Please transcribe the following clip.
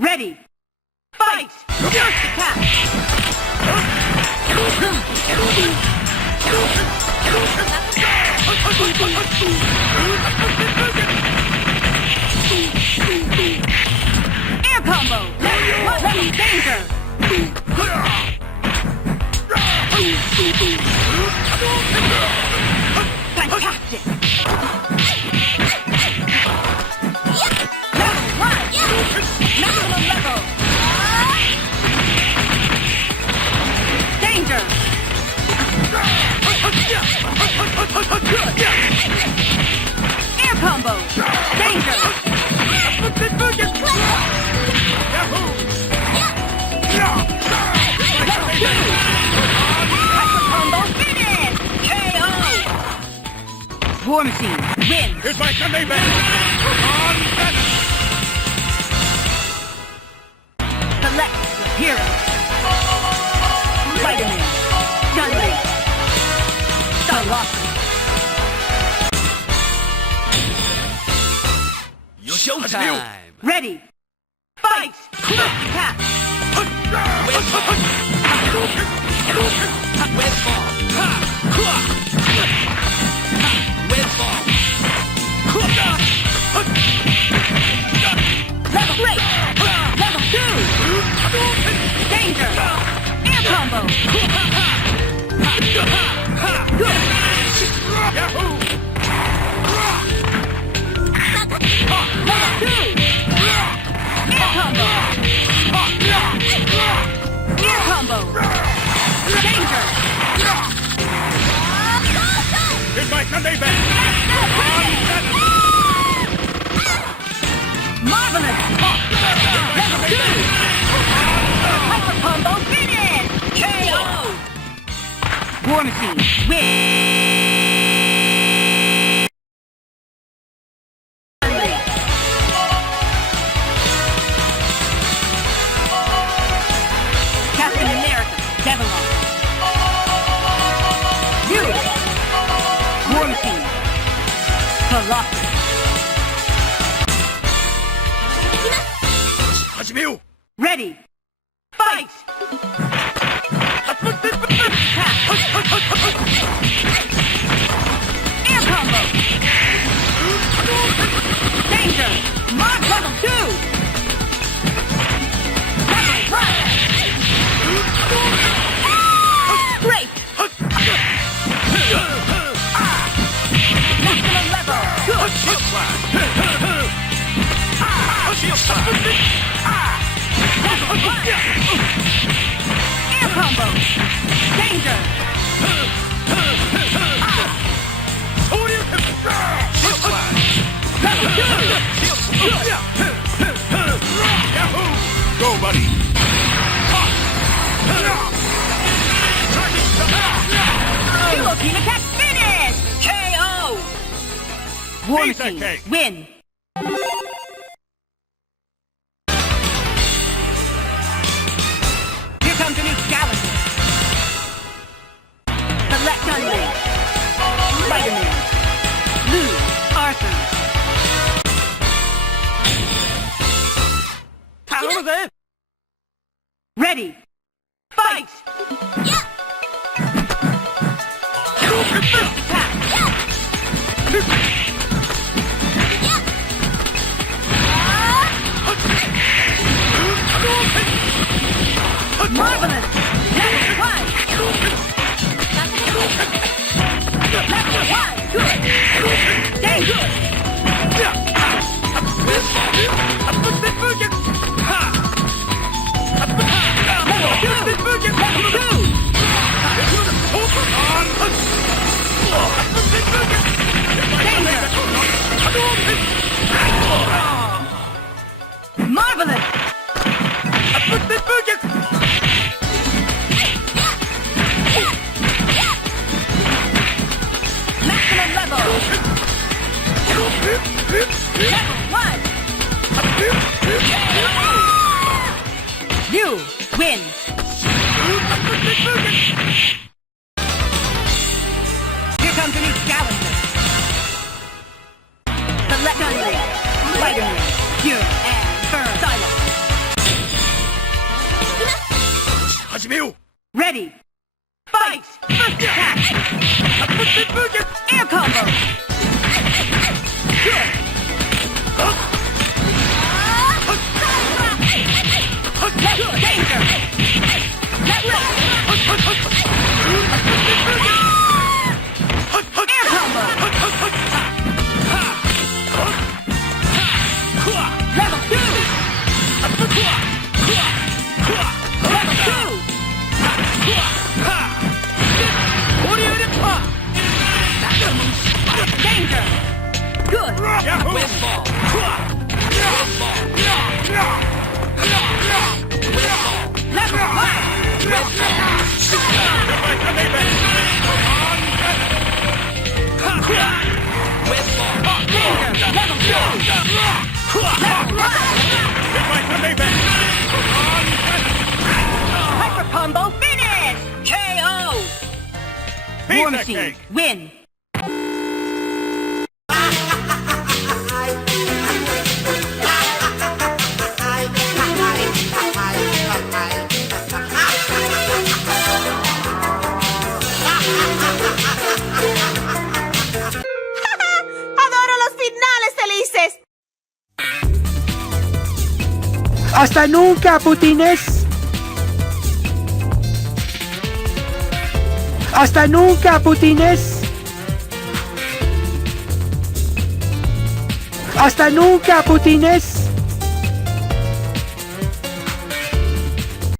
Ready! Fight! Air combo! Danger! Fantastic! Maximum level! Danger! Air combo! Danger! Hyper combo finish! KO! War Machine, win! Here's my Sunday band! Select your hero. Spider-Man, Gunley, Starlocker. Showtime! Ready! Fight! Attack! Level 3! Level 2! Danger! Air combo! Yahoo! Level 2! Air combo! Air combo! Danger! Here's my Sunday band! Marvelous! Level 2! Hyper combo finish! KO! War Machine, win! Captain America, Devil. You! War Machine, Colossus. 始めよう Ready! Fight! Air combo! Danger! Mod level 2! Level 1! Great! Maximum level! Shield slash! Shield slash! Level 1! Air combo! Danger! Shield slash! Level 2! Shield slash! Yahoo! Go, buddy! Dual team attack finish! KO! War Machine, win! Here comes a new challenger. Select Gunley, Spider-Man, Lou, Arthur. Ready! Fight! First attack! Marvelous! Level 1! Level 1! Good! Stay good! Marvelous! Maximum level! Level 1! You win! Here comes a new challenger! Select only! Fighting ring! Pure and firm! Silence! 始めよう Ready! Fight! First attack! Air combo! Good! Good! Danger! Left leg! Air combo! Level 2! Level 2! Danger! Good! Windfall! Level 1! Danger! Level 2! Level 1! Hyper combo finish! KO! War Machine, win! ¡Adoro los finales felices! ¡Hasta nunca, putines! ¡Hasta nunca, putines! ¡Hasta nunca, putines!